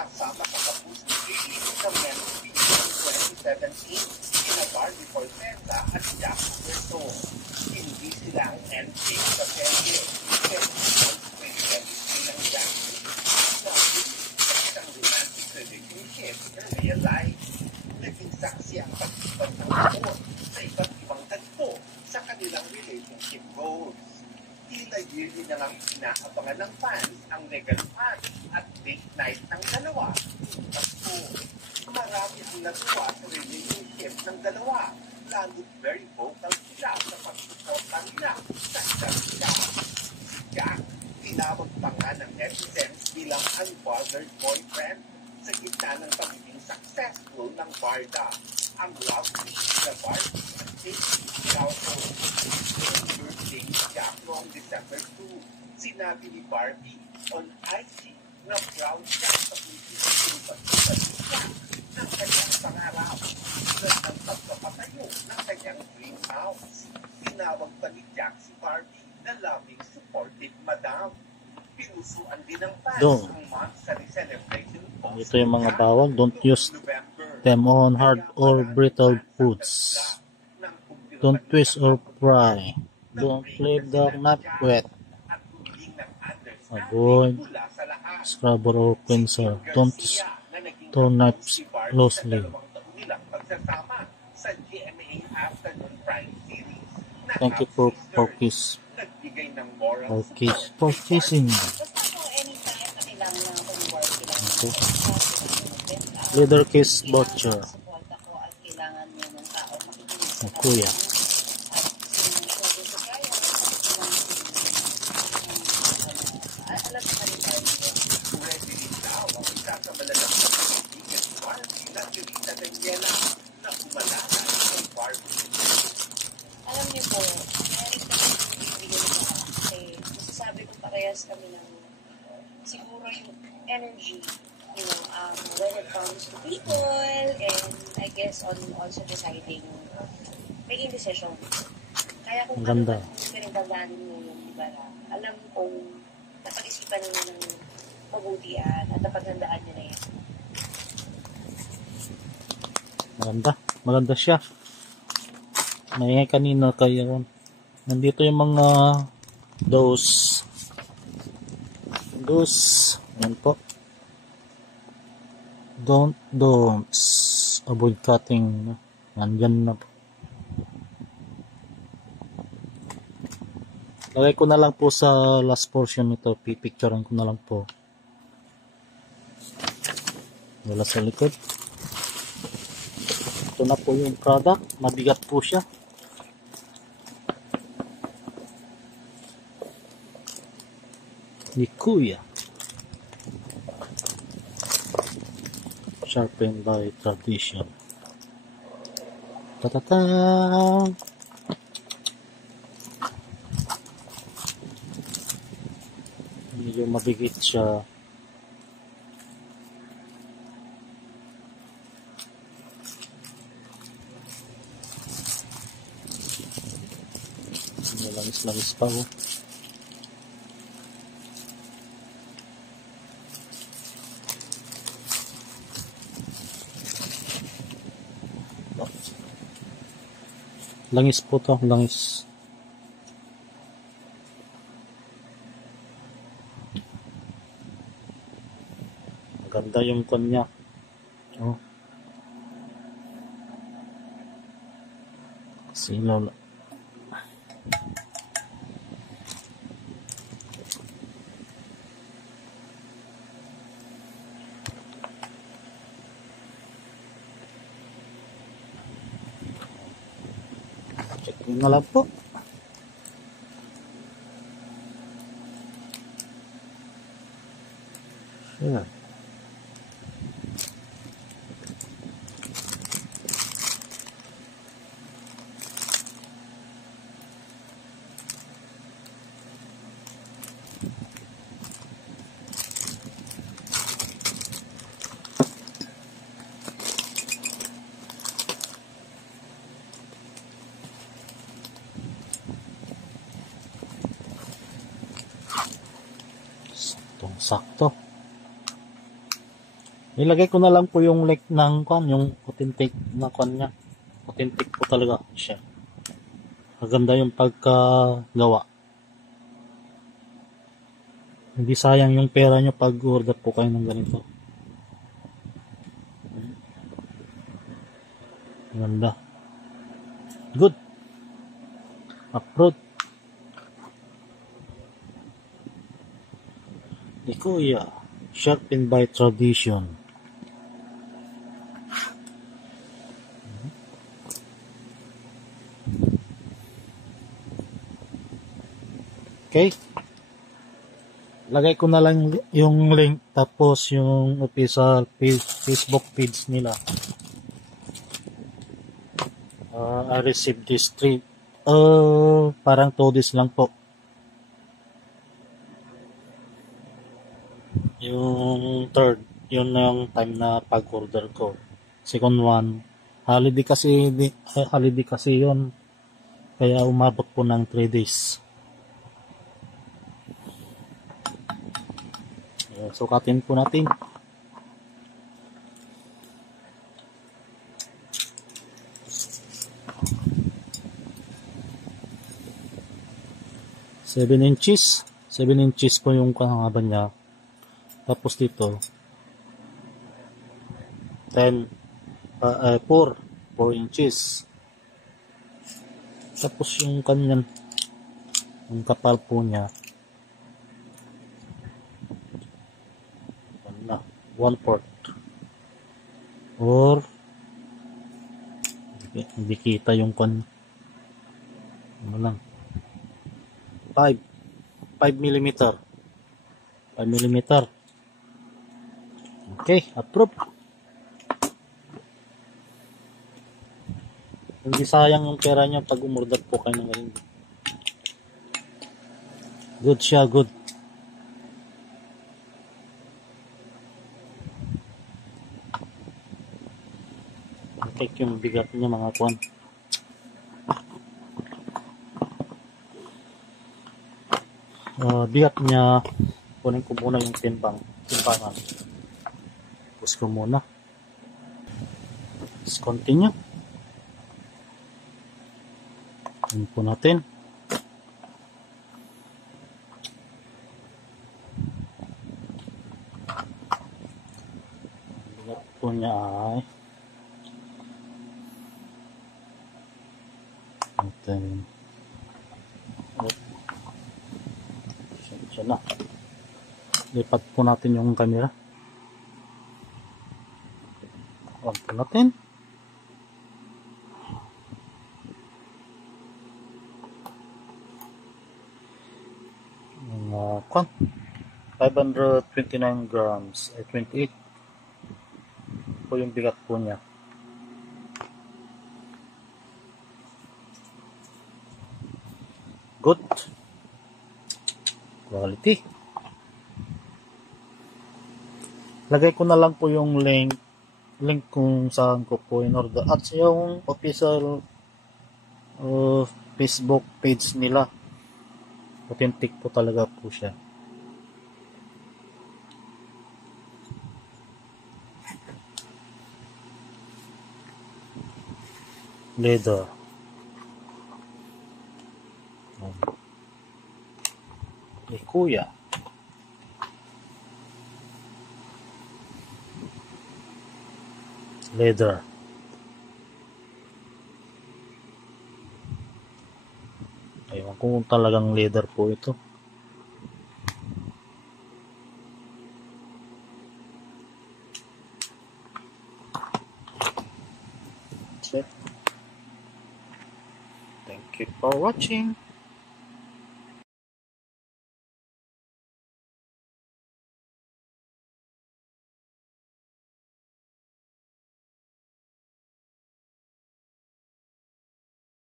kasama katapos ni release ng Men's Video 2017 kina Barbie Forteza at Jack Roberto. Hindi sila ang endgame sa serye. Pero may chemistry ng Jack na sa isang romantic relationship in real life. Naging saksi ang pag-ibag ng aktor sa iba't ibang tagpo sa kanilang relationship goals. Tila yearly na lang inaabangan ng fans ang legal pad at date night ng dalawa. Tagpo, marami ang natuwa sa relationship ng dalawa, lalo't very vocal sila sa pagsuporta nila sa isa't isa. Si Jack, tinawag pa nga ng netizens bilang unbothered boyfriend sa gitna ng pagiging successful ng Barda, ang love na Barbie at Casey household. Birthday ni Jack noong December 2, sinabi ni Barbie on IG na proud siya sa pagiging pagkakasya ng kanyang pangarap at ng pagpapatayo ng kanyang dream house. Tinawag pa ni Jack si Barbie na loving, supportive madam. Pinusuan din ng fans ang monthsary celebration. Ito yung mga bawang. Don't use them on hard or brittle foods. Don't twist or fry. Don't leave the knife wet. Avoid scrubber or cleanser. Don't store knives closely. Thank you for kissing. Okay. Leather kiss voucher. Kuya. Alam niyo po, kasi masasabi ko parehas kami ng siguro yung energy, you know, when it comes to people and I guess on also deciding, making decision. Kaya kung ano ba pinagdadaanin mo yung Ibarra, alam kong napag-isipan nyo ng mabuti at napaghandaan nyo na yan. Maganda siya. Maingay kanina kayo. Nandito yung mga dose. Yan po. Don't avoid cutting. Nandyan na po. Lagay ko na lang po sa last portion nito. Pipicturean ko na lang po. Wala sa likod. Ito na po yung product. Mabigat po siya. Ni Kuya. Sharpened by tradition. Ta-ta-ta! Medyo mabigit siya. Langis pa ho. Langis po to, langis. Maganda yung kanya. Oh. Silaw lang. Check na lang po. Ayan. Sakto. Ilagay ko na lang po yung link ng kwan, yung authentic na kwan niya. Authentic po talaga siya. Maganda yung pagkagawa. Hindi sayang yung pera nyo pag order po kayo ng ganito. Ganda. Good. Approve. Ni Kuya. Sharpened by tradition. Okay. Lagay ko na lang yung link tapos yung official Facebook page nila. I received this treat. Parang 2 days lang po. Yung third, yun na yung time na pag-order ko. Second one, holiday kasi yun. Kaya umabot po ng 3 days. Sukatin po natin. Seven inches po yung kahangaban niya. Tapos dito 4 inches. Tapos yung kanyan, yung kapal po niya 1/4 or hindi kita yung kan ano lang 5 mm. Okay, approve. Hindi sayang yung pera nyo pag umorder po kayo ng ganito. Good siya, good. Check yung bigat niya mga kwan. Bigat niya, kunin ko muna yung timbangan. Tapos ko muna. Let's continue. Yun po natin. Bigat po niya ay natin. Siya na. Lipat po natin yung camera. On po natin. Kwan. 529 grams. 28 po yung bigat po niya. Good quality. Lagay ko na lang po yung link kung saan ko po in order at yung official Facebook page nila. Authentic po talaga po siya. Leather. Ni Kuya. Leather. Ayun kung talagang leather po ito. That's it. Thank you for watching.